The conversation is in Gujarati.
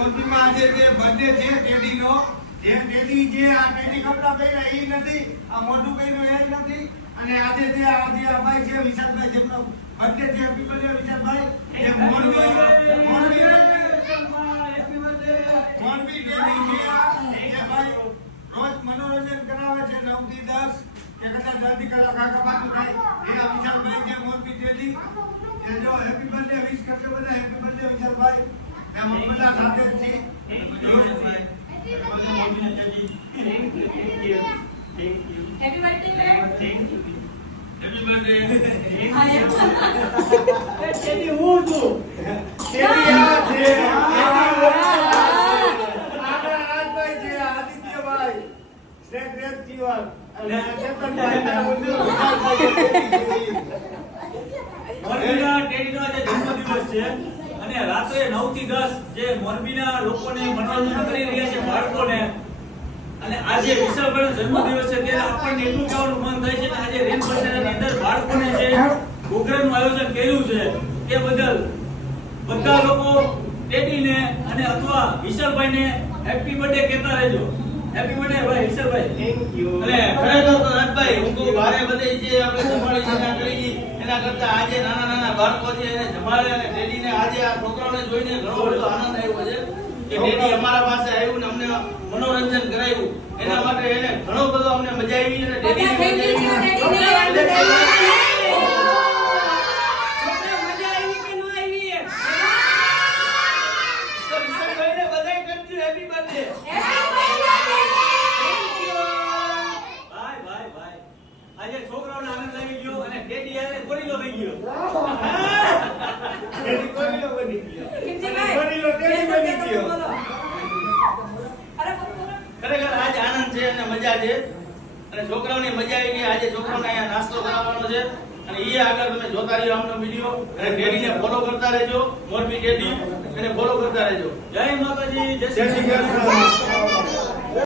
મોરબીમાં આજે જે બર્થડે છે ટેડીનો, જે ટેડી જે આ ટેડી કપડા પહેર્યા એ નથી, આ મોઢું પહેર્યું એ નથી, અને આજે જે આ ભાઈ છે વિશાલભાઈ જેમનો બર્થડે છે, હેપી બર્થડે વિશાલભાઈ. જે મોરબી ટેડી છે એ ભાઈ રોજ મનોરંજન કરાવે છે 9 થી 10 કે કદાચ 10 થી કલાક આગળ પાછું થાય એ આ વિશાલભાઈ છે મોરબી ટેડી. એ જો હેપી બર્થડે વિશ કરજો બધા, હેપી બર્થડે વિશાલભાઈ. એમ બધા સાથે જ છીએ. Happy birthday, Happy birthday. Teddy હું છું. ટેડી આ છે, આપણા રાજભાઈ છે, આદિત્યભાઈ, શ્રેષ્ઠ જીવન અને ચેતનભાઈ ના ઉદ્યોગ વિશાલભાઈ. મોરબીના ટેડીનો આજે જન્મદિવસ છે અને રાત્રે 9 થી 10 જે મોરબીના લોકોને મનોરંજન કરી રહ્યા છે બાળકોને, અને આજે વિશાલભાઈનો જન્મદિવસ છે ત્યારે આપણને એટલું કહેવાનું મન થાય છે કે આજે રેન બજારની અંદર બાળકોને જે પ્રોગ્રામનું આયોજન કર્યું છે તે બદલ બધા લોકો ટેડીને અને અથવા વિશાલભાઈને હેપી બર્થડે કહેતા રહેજો. હેપી બર્થડે ભાઈ વિશાલભાઈ. Thank you. અને ખરેખર તો રાજભાઈ હું કહું ભારે બધે જે આપણે જમાડી છે ના કરી એના કરતા આજે નાના નાના બાળકો છે એને જમાડે અને ટેડીને આજે આ છોકરાઓને જોઈને ઘણો બધો આનંદ આવ્યો છે કે ટેડી અમારા પાસે આવ્યું ને અમને મનોરંજન કરાવ્યું, એના માટે એને ઘણો બધો અમને મજા આવી અને ટેડીને મજા આવી. તો વિશાલભાઈને બધાય કરજો હેપી બર્થડે. ભાઈ આજે છોકરાઓને આનંદ આવી ગયો અને ટેડી યારે ગોરીલો થઈ ગયો. ટેડી કોરીલો બની ગયો. કોરીલો ટેડી બની ગયો. ખરેખર આજ આનંદ છે અને મજા છે અને છોકરાઓની મજા આવી ગઈ. આજે છોકરાઓને અહીંયા નાસ્તો કરાવવાનો છે અને એ આગળ તમે જોતા રહ્યો આમનો વિડીયો અને ટેડીને ફોલો કરતા રહેજો. મોરબી ટેડી એને ફોલો કરતા રહેજો. જય માતાજી, જય જય શ્રી કૃષ્ણ.